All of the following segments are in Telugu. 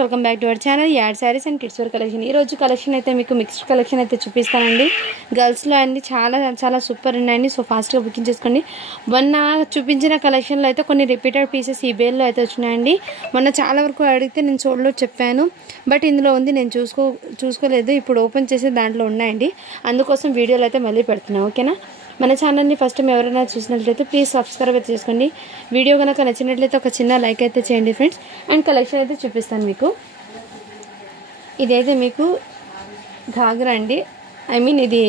Welcome back to our channel add saris and kids wear collection. ఈ రోజు కలెక్షన్ అయితే మీకు మిక్స్డ్ కలెక్షన్ అయితే చూపిస్తానండి. గర్ల్స్లో అన్ని చాలా చాలా సూపర్ ఉన్నాయండి. సో ఫాస్ట్గా బుకింగ్ చేసుకోండి. మొన్న చూపించిన కలెక్షన్లో అయితే కొన్ని రిపీటెడ్ పీసెస్ ఈబేలో అయితే వచ్చినాయండి. మొన్న చాలా వరకు అడిగితే నేను సోడ్లో చెప్పాను, బట్ ఇందులో ఉంది నేను చూసుకోలేదు. ఇప్పుడు ఓపెన్ చేసి దాంట్లో ఉన్నాయండి, అందుకోసం వీడియోలో అయితే మళ్ళీ పెడుతున్నాను. ఓకేనా? మన ఛానల్ని ఫస్ట్ టైం ఎవరైనా చూసినట్లయితే ప్లీజ్ సబ్స్క్రైబ్ అయితే చేసుకోండి. వీడియో కనుక నచ్చినట్లయితే ఒక చిన్న లైక్ అయితే చేయండి ఫ్రెండ్స్. అండ్ కలెక్షన్ అయితే చూపిస్తాను మీకు. ఇదైతే మీకు ఘాగ్రా అండి. ఇది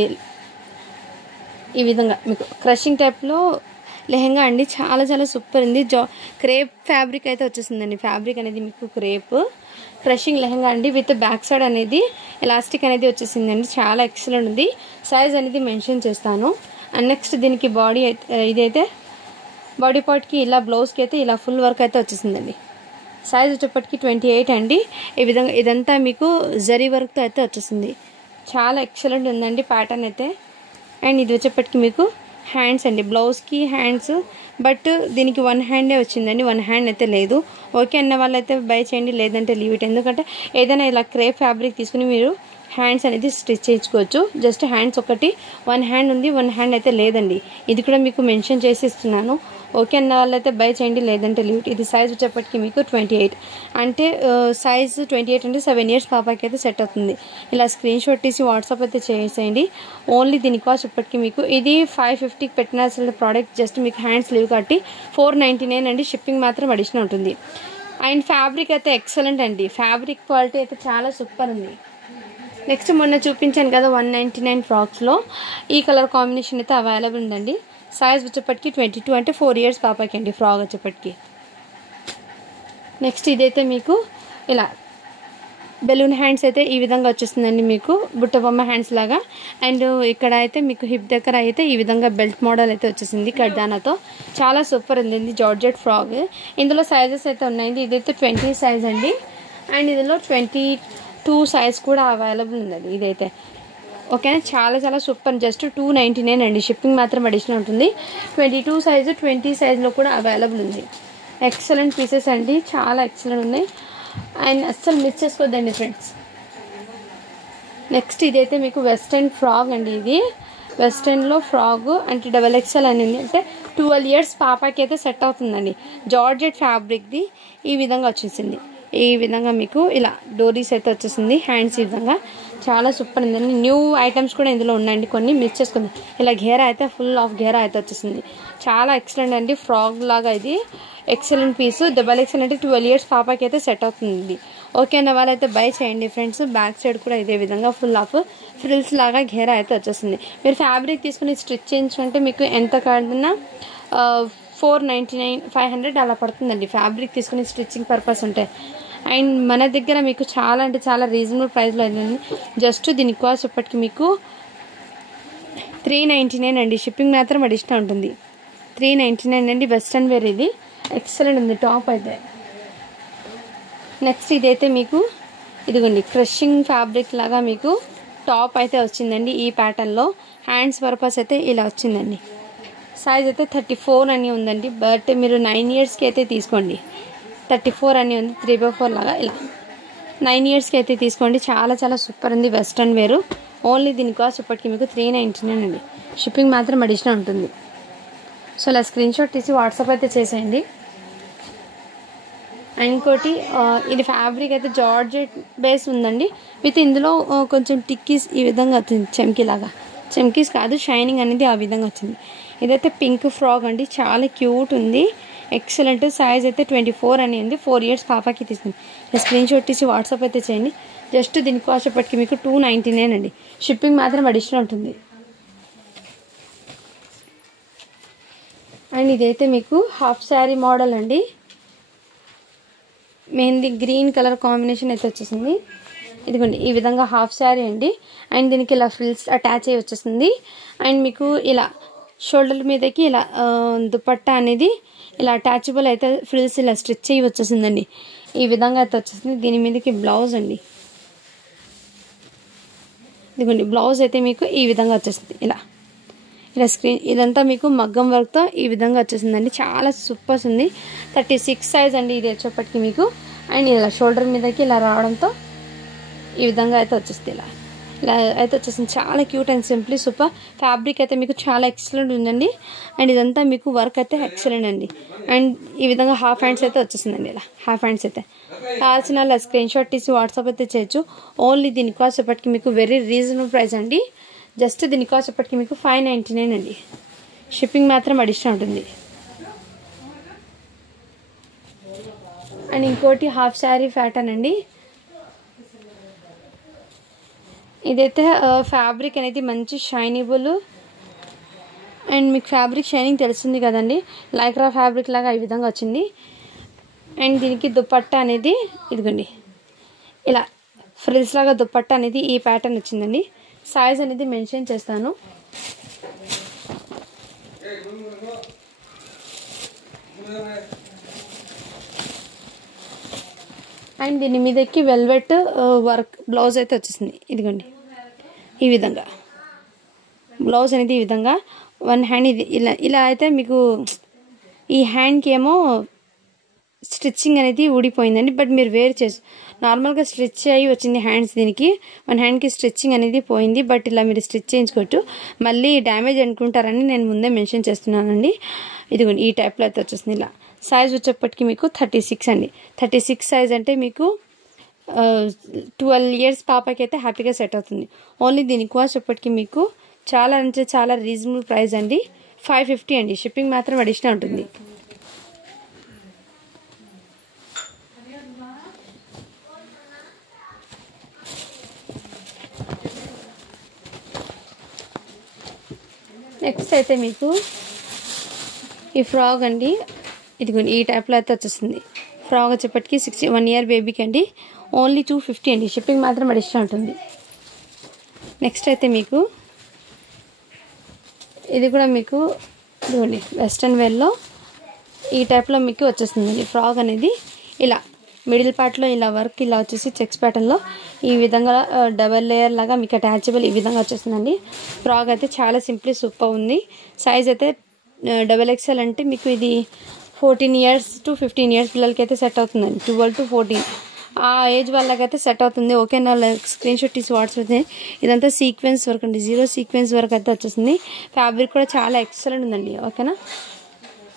ఈ విధంగా మీకు క్రషింగ్ టైప్లో లెహెంగా అండి. చాలా చాలా సూపర్ ఉంది. క్రేప్ ఫ్యాబ్రిక్ అయితే వచ్చేసిందండి. ఫ్యాబ్రిక్ అనేది మీకు క్రేప్ క్రషింగ్ లెహెంగా అండి. విత్ బ్యాక్ సైడ్ అనేది ఎలాస్టిక్ అనేది వచ్చేసిందండి. చాలా ఎక్సలెంట్ ఉంది. సైజ్ అనేది మెన్షన్ చేస్తాను. అండ్ నెక్స్ట్ దీనికి బాడీ ఇదైతే బాడీ పార్ట్కి ఇలా బ్లౌజ్కి అయితే ఇలా ఫుల్ వర్క్ అయితే వచ్చేసిందండి. సైజ్ వచ్చేప్పటికి 28 అండి. ఈ విధంగా ఇదంతా మీకు జరీ వర్క్తో అయితే వచ్చేసింది. చాలా ఎక్సలెంట్ ఉందండి ప్యాటర్న్ అయితే. అండ్ ఇది వచ్చేప్పటికి మీకు హ్యాండ్స్ అండి. బ్లౌజ్కి హ్యాండ్స్, బట్ దీనికి వన్ హ్యాండే వచ్చిందండి, వన్ హ్యాండ్ అయితే లేదు. ఓకే అన్న వాళ్ళైతే బై చేయండి, లేదంటే లీవ్ ఇట్. ఎందుకంటే ఏదైనా ఇలా క్రేప్ ఫ్యాబ్రిక్ తీసుకుని మీరు హ్యాండ్స్ అనేది స్టిచ్ చేయించుకోవచ్చు. జస్ట్ హ్యాండ్స్ ఒకటి వన్ హ్యాండ్ ఉంది, వన్ హ్యాండ్ అయితే లేదండి. ఇది కూడా మీకు మెన్షన్ చేసి ఇస్తున్నాను. ఓకే అన్న వాళ్ళైతే బై చేయండి, లేదంటే లీవ్ ఇట్. ఇది సైజ్ వచ్చేప్పటికి మీకు 28 అంటే సైజ్ 28 అంటే 7 years పాపకి అయితే సెట్ అవుతుంది. ఇలా స్క్రీన్ షాట్ తీసి వాట్సాప్ అయితే చేసేయండి. ఓన్లీ దీని కాస్ట్ ఇప్పటికి మీకు ఇది 550కి పెట్టిన ప్రోడక్ట్ జస్ట్ మీకు హ్యాండ్స్ లీవ్ కట్టి 499 అండి. షిప్పింగ్ మాత్రం అడిషనల్ ఉంటుంది. అండ్ ఫ్యాబ్రిక్ అయితే ఎక్సలెంట్ అండి. ఫ్యాబ్రిక్ క్వాలిటీ అయితే చాలా సూపర్ ఉంది. నెక్స్ట్ మొన్న చూపించాను కదా 199 ఫ్రాక్స్లో ఈ కలర్ కాంబినేషన్ అయితే అవైలబుల్ ఉందండి. సైజ్ వచ్చేప్పటికి 22 అంటే 4 years పాపకి అండి ఫ్రాక్ వచ్చేప్పటికి. నెక్స్ట్ ఇదైతే మీకు ఇలా బెలూన్ హ్యాండ్స్ అయితే ఈ విధంగా వచ్చేస్తుందండి, మీకు బుట్టబొమ్మ హ్యాండ్స్ లాగా. అండ్ ఇక్కడ అయితే మీకు హిప్ దగ్గర అయితే ఈ విధంగా బెల్ట్ మోడల్ అయితే వచ్చేసింది కడ్దానాతో. చాలా సూపర్ ఉంది జార్జెట్ ఫ్రాక్. ఇందులో సైజెస్ అయితే ఉన్నాయండి. ఇదైతే 20 సైజ్ అండి. అండ్ ఇందులో 22 సైజ్ కూడా అవైలబుల్ ఉందండి ఇదైతే. ఓకేనా? చాలా చాలా సూపర్. జస్ట్ 299 అండి. షిప్పింగ్ మాత్రం అడిషనల్ ఉంటుంది. 22 సైజు 20 సైజులో కూడా అవైలబుల్ ఉంది. ఎక్సలెంట్ పీసెస్ అండి, చాలా ఎక్సలెంట్ ఉన్నాయి. అండ్ అస్సలు మిస్ చేసుకోవద్దండి ఫ్రెండ్స్. నెక్స్ట్ ఇదైతే మీకు వెస్టర్న్ ఫ్రాక్ అండి. ఇది వెస్టర్న్లో ఫ్రాక్ అంటే XXL అని ఉంది. అంటే 12 years పాపకి అయితే సెట్ అవుతుందండి. జార్జెట్ ఫ్యాబ్రిక్ది ఈ విధంగా వచ్చేసింది. ఈ విధంగా మీకు ఇలా డోరీస్ అయితే వచ్చేసింది. హ్యాండ్స్ ఈ విధంగా చాలా సూపర్ ఉందండి. న్యూ ఐటమ్స్ కూడా ఇందులో ఉన్నాయండి, కొన్ని మిస్ చేసుకుంది. ఇలా ఘేరా అయితే ఫుల్ ఆఫ్ ఘేరా అయితే వచ్చేసింది. చాలా ఎక్సలెంట్ అండి. ఫ్రాక్ లాగా ఇది ఎక్సలెంట్ పీస్. XXL అంటే 12 years పాపకి అయితే సెట్ అవుతుంది. ఓకే అన్న వాళ్ళైతే బై చేయండి ఫ్రెండ్స్. బ్యాక్ సైడ్ కూడా ఇదే విధంగా ఫుల్ ఆఫ్ ఫ్రిల్స్ లాగా ఘేరా అయితే వచ్చేసింది. మీరు ఫ్యాబ్రిక్ తీసుకుని స్టిచ్ చేయించుకుంటే మీకు ఎంత కాదన్నా 499 500 అలా పడుతుందండి ఫ్యాబ్రిక్ తీసుకుని స్టిచ్చింగ్ పర్పస్ ఉంటే. అండ్ మన దగ్గర మీకు చాలా అంటే చాలా రీజనబుల్ ప్రైస్లో అయిందండి. జస్ట్ దీని కాస్ట్ ఇప్పటికి మీకు 399 అండి. షిప్పింగ్ మాత్రం అడిషనల్ ఉంటుంది. 399 అండి. వెస్ట్రన్ వేర్ ఇది ఎక్సలెంట్ ఉంది టాప్ అయితే. నెక్స్ట్ ఇదైతే మీకు ఇదిగోండి క్రషింగ్ ఫ్యాబ్రిక్ లాగా మీకు టాప్ అయితే వచ్చిందండి. ఈ ప్యాటర్న్లో హ్యాండ్స్ పర్పస్ అయితే ఇలా వచ్చిందండి. సైజ్ అయితే 34 అని ఉందండి, బట్ మీరు 9 yearsకి అయితే తీసుకోండి. 34 అని ఉంది, 3/4 లాగా ఇలా 9 yearsకి అయితే తీసుకోండి. చాలా చాలా సూపర్ ఉంది వెస్ట్రన్ వేరు. ఓన్లీ దీని కాస్ట్ ఇప్పటికి మీకు 399 అండి. షిప్పింగ్ మాత్రం అడిషనల్ ఉంటుంది. సో ఇలా స్క్రీన్ షాట్ తీసి వాట్సాప్ అయితే చేసేయండి. ఇంకోటి ఇది ఫ్యాబ్రిక్ అయితే జార్జెట్ బేస్ ఉందండి. విత్ ఇందులో కొంచెం టిక్కీస్ ఈ విధంగా వచ్చింది. చెమ్కీలాగా, చెమ్కీస్ కాదు షైనింగ్ అనేది ఆ విధంగా వచ్చింది. ఇదైతే పింక్ ఫ్రాక్ అండి. చాలా క్యూట్ ఉంది, ఎక్సలెంట్. సైజ్ అయితే 24 అని ఉంది. 4 years పాపకి తీసుకుంది. స్క్రీన్ షాట్ తీసి వాట్సాప్ అయితే చేయండి. జస్ట్ దీని కాస్ట్ ఇప్పటికి మీకు 299 అండి. షిప్పింగ్ మాత్రం అడిషనల్ ఉంటుంది. అండ్ ఇదైతే మీకు హాఫ్ శారీ మోడల్ అండి. మెహందీ గ్రీన్ కలర్ కాంబినేషన్ అయితే వచ్చేసింది. ఇదిగోండి ఈ విధంగా హాఫ్ శారీ అండి. అండ్ దీనికి ఇలా ఫ్రిల్స్ అటాచ్ అయ్యి వచ్చేసింది. అండ్ మీకు ఇలా షోల్డర్ మీదకి ఇలా దుపట్టా అనేది ఇలా అటాచబుల్ అయితే ఫ్రిల్స్ ఇలా స్టిచ్ అయ్యి వచ్చేసిందండి. ఈ విధంగా అయితే వచ్చేసింది. దీని మీదకి బ్లౌజ్ అండి. ఇదిగోండి బ్లౌజ్ అయితే మీకు ఈ విధంగా వచ్చేసింది. ఇలా ఇలా స్క్రీన్ ఇదంతా మీకు మగ్గం వర్క్తో ఈ విధంగా వచ్చేసిందండి. చాలా సూపర్స్ ఉంది. 36 సైజ్ అండి ఇది వచ్చేప్పటికి మీకు. అండ్ ఇలా షోల్డర్ మీదకి ఇలా రావడంతో ఈ విధంగా అయితే వచ్చేస్తుంది. ఇలా అయితే వచ్చేసింది. చాలా cute and simply super. Fabric అయితే మీకు చాలా ఎక్సలెంట్ ఉందండి. అండ్ ఇదంతా మీకు వర్క్ అయితే ఎక్సలెంట్ అండి. అండ్ ఈ విధంగా హాఫ్ హ్యాండ్స్ అయితే వచ్చేసిందండి. ఇలా హాఫ్ హ్యాండ్స్ అయితే కావాల్సిన అలా స్క్రీన్ షాట్ తీసి వాట్సాప్ అయితే చేయొచ్చు. ఓన్లీ దీని కాస్ట్ ఎప్పటికి మీకు వెరీ రీజనబుల్ ప్రైస్ అండి. జస్ట్ దీని కాస్ట్ ఎప్పటికి మీకు 599 అండి. షిప్పింగ్ మాత్రం అడిషనల్ ఉంటుంది. అండ్ ఇంకోటి హాఫ్ శారీ ప్యాటర్న్ అండి. ఇదైతే ఫ్యాబ్రిక్ అనేది మంచి షైనబుల్ అండ్ మీకు ఫ్యాబ్రిక్ షైనింగ్ తెలుస్తుంది కదండి. లైక్రా ఫ్యాబ్రిక్ లాగా ఈ విధంగా వచ్చింది. అండ్ దీనికి దుపట్టా అనేది ఇదిగోండి ఇలా ఫ్రిల్స్ లాగా దుపట్టా అనేది ఈ ప్యాటర్న్ వచ్చిందండి. సైజ్ అనేది మెన్షన్ చేస్తాను. అండ్ దీని మీదకి వెల్వెట్ వర్క్ బ్లౌజ్ అయితే వచ్చేసింది. ఇదిగోండి ఈ విధంగా బ్లౌజ్ అనేది ఈ విధంగా వన్ హ్యాండ్ ఇది ఇలా అయితే మీకు ఈ హ్యాండ్కి ఏమో స్టిచ్చింగ్ అనేది ఊడిపోయిందండి. బట్ మీరు వేర్ చేసి నార్మల్గా స్టిచ్ అయ్యి వచ్చింది హ్యాండ్స్. దీనికి వన్ హ్యాండ్కి స్టిచ్చింగ్ అనేది పోయింది. బట్ ఇలా మీరు స్టిచ్ చేయించుకోవచ్చు. మళ్ళీ డ్యామేజ్ అనుకుంటారని నేను ముందే మెన్షన్ చేస్తున్నానండి. ఇదిగోండి ఈ టైప్లో అయితే వచ్చేసింది. ఇలా సైజ్ వచ్చేప్పటికి మీకు 36 అండి. 36 సైజ్ అంటే మీకు 12 years పాపకి అయితే హ్యాపీగా సెట్ అవుతుంది. ఓన్లీ దీని కాస్ట్ ఎప్పటికీ మీకు చాలా అంటే చాలా రీజనబుల్ ప్రైస్ అండి. 550 అండి. షిప్పింగ్ మాత్రం అడిషనల్ ఉంటుంది. నెక్స్ట్ అయితే మీకు ఈ ఫ్రాక్ అండి. ఇదిగోండి ఈ టైప్లో అయితే వచ్చేస్తుంది. ఫ్రాక్ వచ్చేప్పటికి 1 year బేబీకి అండి. ఓన్లీ 250 అండి. షిప్పింగ్ మాత్రం అడిషనల్ ఉంటుంది. నెక్స్ట్ అయితే మీకు ఇది కూడా మీకు ఇదిగోండి వెస్ట్రన్ వేర్లో ఈ టైప్లో మీకు వచ్చేస్తుందండి. ఫ్రాక్ అనేది ఇలా మిడిల్ పార్ట్లో ఇలా వర్క్ ఇలా వచ్చేసి చెక్స్ ప్యాటర్న్లో ఈ విధంగా డబల్ లేయర్ లాగా మీకు అటాచబుల్ ఈ విధంగా వచ్చేస్తుందండి. ఫ్రాక్ అయితే చాలా సింప్లీ సూపర్ ఉంది. సైజ్ అయితే XXL అంటే మీకు ఇది 14 years to 15 years పిల్లలకి అయితే సెట్ అవుతుందండి. 12 to 14 ఆ ఏజ్ వాళ్ళకైతే సెట్ అవుతుంది. ఓకే నా స్క్రీన్ షాట్ తీసి వాట్సాప్ అయితే ఇదంతా సీక్వెన్స్ వర్క్ అండి. 0 సీక్వెన్స్ వర్క్ అయితే వచ్చేసింది. ఫ్యాబ్రిక్ కూడా చాలా ఎక్సలెంట్ ఉందండి. ఓకేనా.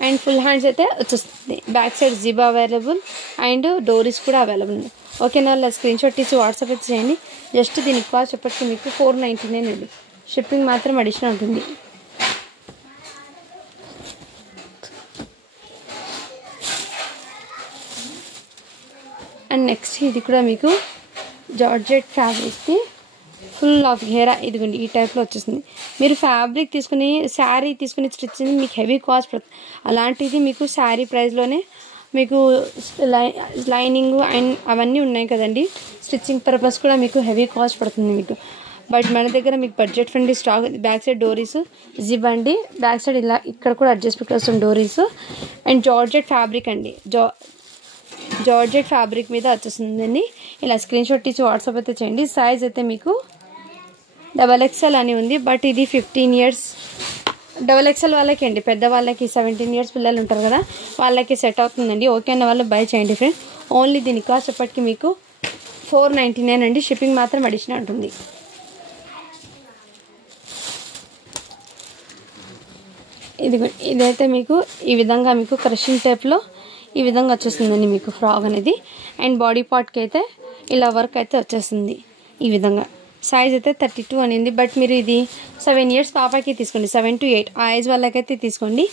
అండ్ ఫుల్ హ్యాండ్స్ అయితే వచ్చేస్తుంది. Back side zip available and డోరీస్ కూడా అవైలబుల్ ఉంది. ఓకేనా స్క్రీన్ షాట్ తీసి వాట్సాప్ అయితే చేయండి. జస్ట్ దీనికి కాస్ట్ చెప్పటికి మీకు 499 అండి. షిప్పింగ్ మాత్రం అడిషనల్ ఉంటుంది. అండ్ నెక్స్ట్ ఇది కూడా మీకు జార్జెట్ ఫ్యాబ్రిక్కి ఫుల్ ఆఫ్ హెయిర్ ఇదిగోండి ఈ టైప్లో వచ్చేసింది. మీరు ఫ్యాబ్రిక్ తీసుకుని శారీ తీసుకుని స్టిచ్చింగ్ మీకు హెవీ కాస్ట్ పడుతుంది. అలాంటిది మీకు శారీ ప్రైస్లోనే మీకు లైనింగ్ అండ్ అవన్నీ ఉన్నాయి కదండి. స్టిచ్చింగ్ పర్పస్ కూడా మీకు హెవీ కాస్ట్ పడుతుంది మీకు. బట్ మన దగ్గర మీకు budget friendly stock. Back side డోరీస్ జిబ్ అండి. బ్యాక్ సైడ్ ఇలా ఇక్కడ కూడా అడ్జస్ట్మెంట్ వస్తుంది డోరీస్. అండ్ జార్జెట్ ఫ్యాబ్రిక్ అండి. జార్జెట్ ఫ్యాబ్రిక్ మీద వచ్చేస్తుందండి. ఇలా స్క్రీన్ షాట్ తీసి వాట్సాప్ అయితే చేయండి. సైజ్ అయితే మీకు XXL అని ఉంది. బట్ ఇది 15 years XXL వాళ్ళకి అండి. పెద్ద వాళ్ళకి 17 years పిల్లలు ఉంటారు కదా వాళ్ళకి సెట్ అవుతుందండి. ఓకే అన్న వాళ్ళు బై చేయండి ఫ్రెండ్. ఓన్లీ దీని కాస్ట్ ఎప్పటికి మీకు 499 అండి. షిప్పింగ్ మాత్రం అడిషనల్ ఉంటుంది. ఇదైతే మీకు ఈ విధంగా మీకు క్రషింగ్ టైప్లో ఈ విధంగా వచ్చేస్తుందండి మీకు ఫ్రాక్ అనేది. అండ్ బాడీ పార్ట్కి అయితే ఇలా వర్క్ అయితే వచ్చేస్తుంది ఈ విధంగా. సైజ్ అయితే 32 అనింది. బట్ మీరు ఇది 7 years పాపకి తీసుకోండి. 7 to 8 ఆ ఏజ్ వాళ్ళకైతే తీసుకోండి.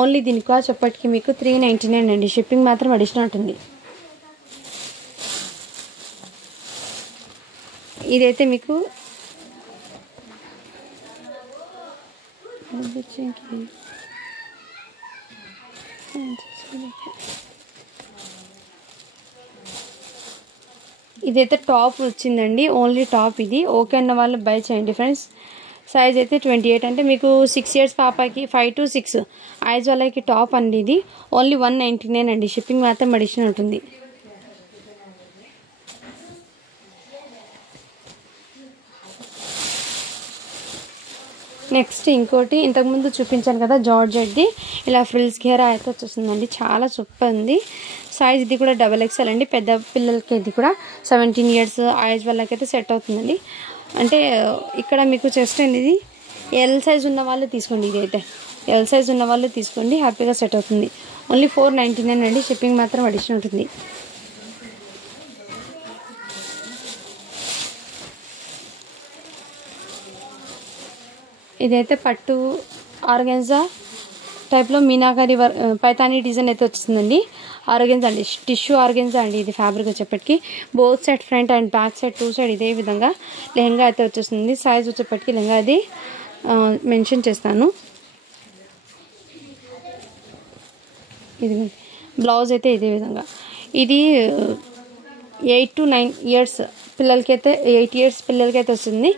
ఓన్లీ దీని కాస్ట్ ఎప్పటికీ మీకు 399 అండి. షిప్పింగ్ మాత్రం అడిషనల్ ఉంటుంది. ఇదైతే మీకు ఇదైతే టాప్ వచ్చిందండి. ఓన్లీ టాప్ ఇది. ఓకే అన్న వాళ్ళు బై చేయండి ఫ్రెండ్స్. సైజ్ అయితే 28 అంటే మీకు 6 years పాపకి 5 to 6 ఐజ్ వాళ్ళకి టాప్ అండి. ఇది ఓన్లీ 199 అండి. షిప్పింగ్ మాత్రం అడిషనల్ ఉంటుంది. నెక్స్ట్ ఇంకోటి ఇంతకుముందు చూపించాను కదా జార్జెట్ది ఇలా ఫ్రిల్స్ గేరా అయితే వచ్చేస్తుందండి. చాలా సూపర్ ఉంది. సైజ్ ఇది కూడా XXL అండి. పెద్ద పిల్లలకి ఇది కూడా 17 years ఆ ఏజ్ వాళ్ళకైతే సెట్ అవుతుందండి. అంటే ఇక్కడ మీకు చెస్ట్ అనేది ఎల్ సైజ్ ఉన్న వాళ్ళు తీసుకోండి. ఇది అయితే ఎల్ సైజ్ ఉన్న వాళ్ళు తీసుకోండి, హ్యాపీగా సెట్ అవుతుంది. ఓన్లీ 499 అండి. షిప్పింగ్ మాత్రం అడిషనల్ ఉంటుంది. ఇదైతే పట్టు ఆర్గెన్జా టైప్లో మీనాకరి పైతానీ డిజైన్ అయితే వచ్చిందండి. ఆర్గెన్జా అండి, టిష్యూ ఆర్గెన్జా అండి. ఇది ఫ్యాబ్రిక్ వచ్చేప్పటికి both side front and back side 2 side ఇదే విధంగా లెహంగా అయితే వచ్చేస్తుంది. సైజ్ వచ్చేప్పటికి లెహంగా అది మెన్షన్ చేస్తాను. ఇది బ్లౌజ్ అయితే ఇదే విధంగా. ఇది 8 to 9 years పిల్లలకైతే 8 years పిల్లలకైతే వస్తుంది.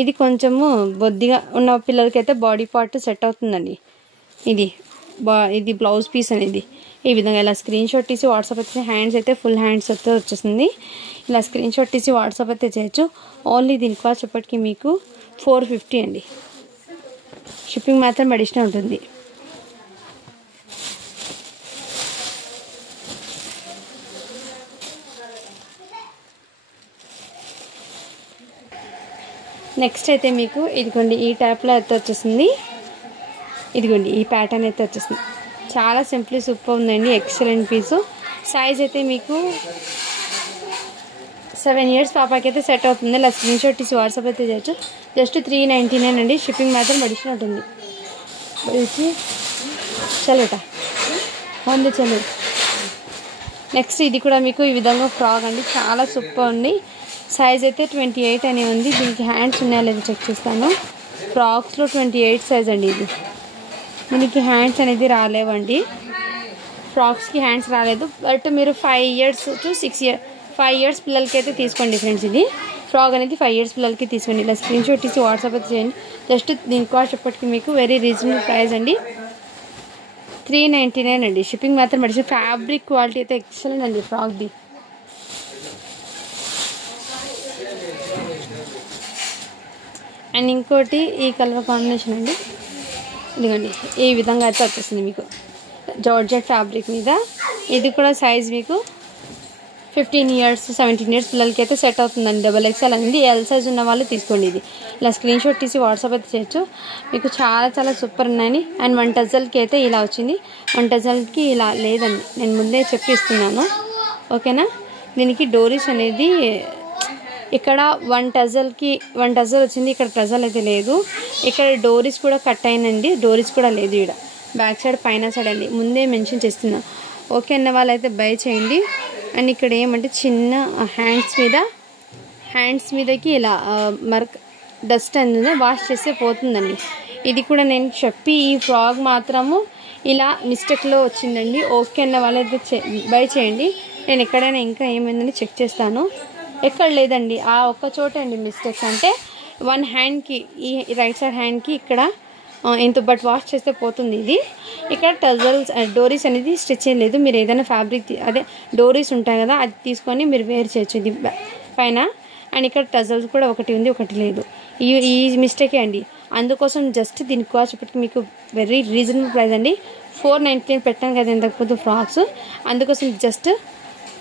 ఇది కొంచెము బొద్దిగా ఉన్న పిల్లలకైతే బాడీ పార్ట్ సెట్ అవుతుందండి. ఇది బ్లౌజ్ పీస్ అనేది ఈ విధంగా ఇలా స్క్రీన్ షాట్ తీసి వాట్సాప్ అయితే హ్యాండ్స్ అయితే ఫుల్ హ్యాండ్స్ అయితే వచ్చేస్తుంది. ఇలా స్క్రీన్ షాట్ తీసి వాట్సాప్ అయితే చేయొచ్చు. ఓన్లీ దీని కాస్ట్ చెప్పటికి మీకు 450 అండి. షిప్పింగ్ మాత్రం అడిషనల్ ఉంటుంది. నెక్స్ట్ అయితే మీకు ఇదిగోండి ఈ టైప్లో అయితే వచ్చేసింది. ఇదిగోండి ఈ ప్యాటర్న్ అయితే వచ్చేసింది. చాలా సింప్లీ సూపర్ ఉందండి. ఎక్సలెంట్ పీసు. సైజ్ అయితే మీకు 7 years పాపకి అయితే సెట్ అవుతుంది. ఇలా స్క్రీన్ షాట్ తీసి వాట్సాప్ అయితే చేయొచ్చు. జస్ట్ 399 అండి. షిప్పింగ్ మాత్రం అడిషనల్ ఉంటుంది. చలోట ఉంది చలో. నెక్స్ట్ ఇది కూడా మీకు ఈ విధంగా ఫ్రాక్ అండి. చాలా సూపర్ ఉంది. సైజ్ అయితే 28 అని ఉంది. దీనికి హ్యాండ్స్ ఉన్నాయో లేదో చెక్ చేస్తాను. ఫ్రాక్స్లో 28 సైజ్ అండి. ఇది దీనికి హ్యాండ్స్ అనేది రాలేవండి. ఫ్రాక్స్కి హ్యాండ్స్ రాలేదు. బట్ మీరు 5 years to 5 years పిల్లలకి అయితే తీసుకోండి ఫ్రెండ్స్. ఇది ఫ్రాక్ అనేది 5 years పిల్లలకి తీసుకోండి. ఇలా స్క్రీన్ షాట్ తీసి వాట్సాప్ అయితే చేయండి. జస్ట్ దీని కాస్ట్ చెప్పటికి మీకు వెరీ రీజనబుల్ ప్రైస్ అండి. 399 అండి. షిప్పింగ్ మాత్రం పడితే ఫ్యాబ్రిక్ క్వాలిటీ అయితే ఎక్సలెంట్ అండి ఫ్రాక్ది. అండ్ ఇంకోటి ఈ కలర్ కాంబినేషన్ అండి. ఇదిగోండి ఈ విధంగా అయితే వచ్చేసింది మీకు జార్జెట్ ఫ్యాబ్రిక్ మీద. ఇది కూడా సైజ్ మీకు 15 years 17 years పిల్లలకి అయితే సెట్ అవుతుందండి. XXL అనేది. ఎల్ సైజ్ ఉన్న వాళ్ళు తీసుకోండి. ఇది ఇలా స్క్రీన్ షాట్ తీసి వాట్సాప్ అయితే చేయొచ్చు. మీకు చాలా చాలా సూపర్ ఉన్నాయని. అండ్ 1 టజల్కి అయితే ఇలా వచ్చింది. 1 టజల్కి ఇలా లేదండి. నేను ముందే చెప్పిస్తున్నాను, ఓకేనా. దీనికి డోరీస్ అనేది ఇక్కడ 1 టజల్ వచ్చింది. ఇక్కడ టజల్ అయితే లేదు. ఇక్కడ డోరీస్ కూడా కట్ అయినండి. డోరీస్ కూడా లేదు. ఇక్కడ బ్యాక్ సైడ్ పైన సైడ్ అండి. ముందే మెన్షన్ చేస్తున్నా. ఓకే అన్న వాళ్ళైతే బై చేయండి. అండ్ ఇక్కడ ఏమంటే చిన్న హ్యాండ్స్ మీదకి ఇలా డస్ట్ అనేది వాష్ చేస్తే పోతుందండి. ఇది కూడా నేను చెప్పి ఈ ఫ్రాక్ మాత్రము ఇలా మిస్టేక్లో వచ్చిందండి. ఓకే అన్న వాళ్ళైతే బై చేయండి. నేను ఎక్కడైనా ఇంకా ఏమైందని చెక్ చేస్తాను. ఎక్కడ లేదండి. ఆ ఒక్క చోట అండి మిస్టేక్స్. అంటే 1 హ్యాండ్కి ఈ రైట్ సైడ్ హ్యాండ్కి ఇక్కడ ఎంత బట్ వాష్ చేస్తే పోతుంది. ఇది ఇక్కడ టజల్స్ డోరీస్ అనేది స్టిచ్ చేయలేదు. మీరు ఏదైనా ఫ్యాబ్రిక్ అదే డోరీస్ ఉంటాయి కదా, అది తీసుకొని మీరు వేర్ చేయొచ్చు ఇది పైన. అండ్ ఇక్కడ టజల్స్ కూడా ఒకటి ఉంది, ఒకటి లేదు. ఈ మిస్టేకే అండి. అందుకోసం జస్ట్ దీని కాస్ట్ ఇప్పటికి మీకు వెరీ రీజనబుల్ ప్రైస్ అండి. 499 పెట్టాను కదా ఇంతకుముందు ఫ్రాక్స్. అందుకోసం జస్ట్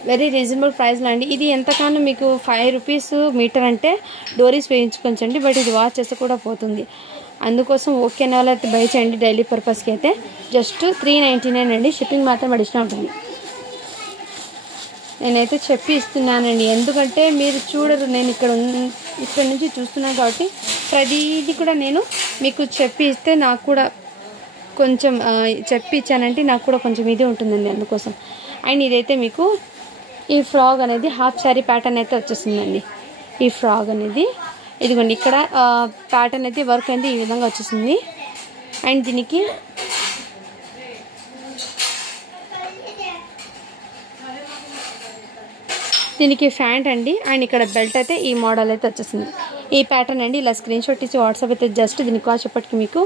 వెరీ రీజనబుల్ ప్రైస్లో అండి. ఇది ఎంతగానో మీకు 5 rupees మీటర్ అంటే డోరీస్ వేయించుకోవచ్చండి. బట్ ఇది వాష్ చేస్తే కూడా పోతుంది. అందుకోసం ఓకే అనే వాళ్ళు అయితే బై చేయండి. డైలీ పర్పస్కి అయితే జస్ట్ 399 అండి. షిప్పింగ్ మాత్రం అడిషనల్ ఉంటుంది. నేనైతే చెప్పి ఇస్తున్నానండి, ఎందుకంటే మీరు చూడరు. నేను ఇక్కడ నుంచి చూస్తున్నాను కాబట్టి ప్రతిదీ కూడా నేను మీకు చెప్పి ఇస్తే నాకు కూడా కొంచెం చెప్పి ఇచ్చానంటే నాకు కూడా కొంచెం ఇది ఉంటుందండి. అందుకోసం. అండ్ ఇదైతే మీకు ఈ ఫ్రాక్ అనేది హాఫ్ శారీ ప్యాటర్న్ అయితే వచ్చేసిందండి. ఈ ఫ్రాక్ అనేది ఇదిగోండి ఇక్కడ ప్యాటర్న్ అయితే వర్క్ అనేది ఈ విధంగా వచ్చేసింది. అండ్ దీనికి ప్యాంట్ అండి. అండ్ ఇక్కడ బెల్ట్ అయితే ఈ మోడల్ అయితే వచ్చేసింది. ఈ ప్యాటర్న్ అండి. ఇలా స్క్రీన్ షాట్ ఇచ్చి వాట్సాప్ అయితే జస్ట్ దీని కాస్ట్ చెప్పటికి మీకు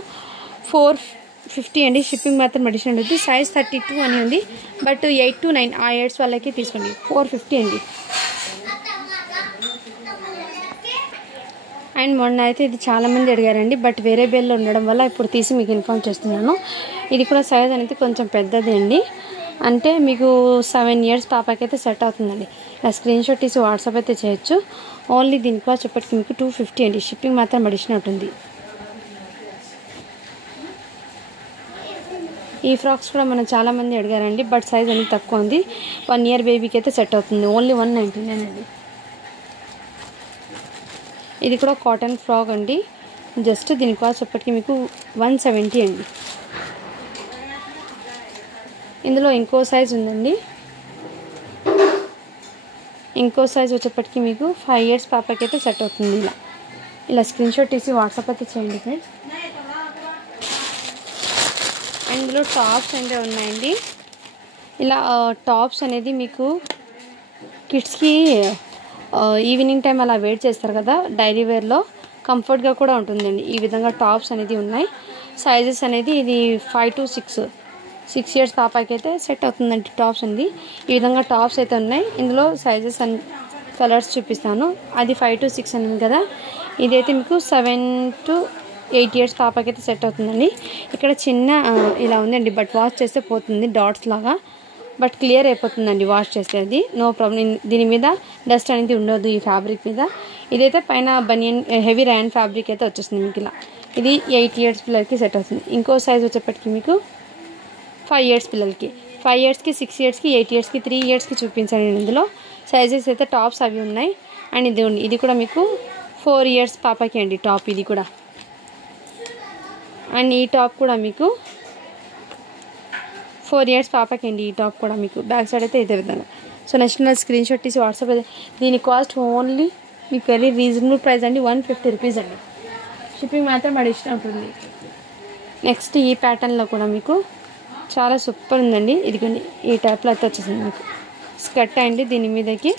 450 అండి. షిప్పింగ్ మాత్రం అడిషనల్ ఉంది. సైజ్ 32 అని ఉంది. బట్ 8 to 9 ఆ ఏడ్స్ వాళ్ళకి తీసుకోండి. 450 అండి. అండ్ మొన్న అయితే ఇది చాలామంది అడిగారండి. బట్ వేరే బేల్లో ఉండడం వల్ల ఇప్పుడు తీసి మీకు ఇన్ఫార్మ్ చేస్తున్నాను. ఇది కూడా సైజ్ అనేది కొంచెం పెద్దది అండి. అంటే మీకు 7 years పాపకి అయితే సెట్ అవుతుందండి. ఇలా స్క్రీన్ షాట్ తీసి వాట్సాప్ అయితే చేయొచ్చు. ఓన్లీ దీని కాస్ట్ చెప్పటికి మీకు 250 అండి. షిప్పింగ్ మాత్రం అడిషనల్ ఉంటుంది. ఈ ఫ్రాక్స్ కూడా మనం చాలామంది అడిగారండి, బట్ సైజ్ అనేది తక్కువ ఉంది. 1 year బేబీకి అయితే సెట్ అవుతుంది. ఓన్లీ 199 అండి. ఇది కూడా కాటన్ ఫ్రాక్ అండి. జస్ట్ దీని కాస్ట్ చెప్పటికి మీకు 170 అండి. ఇందులో ఇంకో సైజ్ ఉందండి. ఇంకో సైజ్ వచ్చేప్పటికి మీకు 5 years పాపకి అయితే సెట్ అవుతుంది. ఇలా స్క్రీన్ షాట్ తీసి వాట్సాప్ అయితే చేయండి ఫ్రెండ్స్. అండ్ ఇందులో టాప్స్ అంటే ఉన్నాయండి. ఇలా టాప్స్ అనేది మీకు కిడ్స్కి ఈవినింగ్ టైం అలా వెయిట్ చేస్తారు కదా, డైలీ వేర్లో కంఫర్ట్గా కూడా ఉంటుందండి. ఈ విధంగా టాప్స్ అనేది ఉన్నాయి. సైజెస్ అనేది ఇది 5 to 6 years పాపకి అయితే సెట్ అవుతుందండి టాప్స్ అనేది. ఈ విధంగా టాప్స్ అయితే ఉన్నాయి. ఇందులో సైజెస్ అండ్ కలర్స్ చూపిస్తాను. అది 5 to 6 అన్నాను కదా, ఇదైతే మీకు 7 to 8 years పాపకి అయితే సెట్ అవుతుందండి. ఇక్కడ చిన్న ఇలా ఉందండి, బట్ వాష్ చేస్తే పోతుంది డాట్స్ లాగా, బట్ క్లియర్ అయిపోతుందండి వాష్ చేస్తే. అది నో ప్రాబ్లం. దీని మీద డస్ట్ అనేది ఉండదు ఈ ఫ్యాబ్రిక్ మీద. ఇదైతే పైన బనియన్ హెవీ ర్యాన్ ఫ్యాబ్రిక్ అయితే వచ్చేస్తుంది మీకు. ఇలా ఇది 8 years పిల్లలకి సెట్ అవుతుంది. ఇంకో సైజ్ వచ్చేప్పటికి మీకు 5 years పిల్లలకి, 5 yearsకి 6 yearsకి 8 yearsకి 3 yearsకి చూపించాను. ఇందులో సైజెస్ అయితే టాప్స్ అవి ఉన్నాయి. అండ్ ఇది కూడా మీకు 4 years పాపకి అండి టాప్. ఇది కూడా అండ్ ఈ టాప్ కూడా మీకు 4 years పాపకి అండి. ఈ టాప్ కూడా మీకు బ్యాక్ సైడ్ అయితే ఇదే విధంగా. సో నెక్స్ట్ స్క్రీన్ షాట్ తీసి వాట్సాప్ అయితే. దీని కాస్ట్ ఓన్లీ మీకు వెరీ రీజనబుల్ ప్రైస్ అండి, 150 రూపీస్ అండి. షిప్పింగ్ మాత్రం అడిషనల్ ఉంటుంది. నెక్స్ట్ ఈ ప్యాటర్న్లో కూడా మీకు చాలా సూపర్ ఉందండి. ఇదిగోండి ఈ టైప్లో అయితే వచ్చేసింది మీకు స్కర్ట్ అండి. దీని మీదకి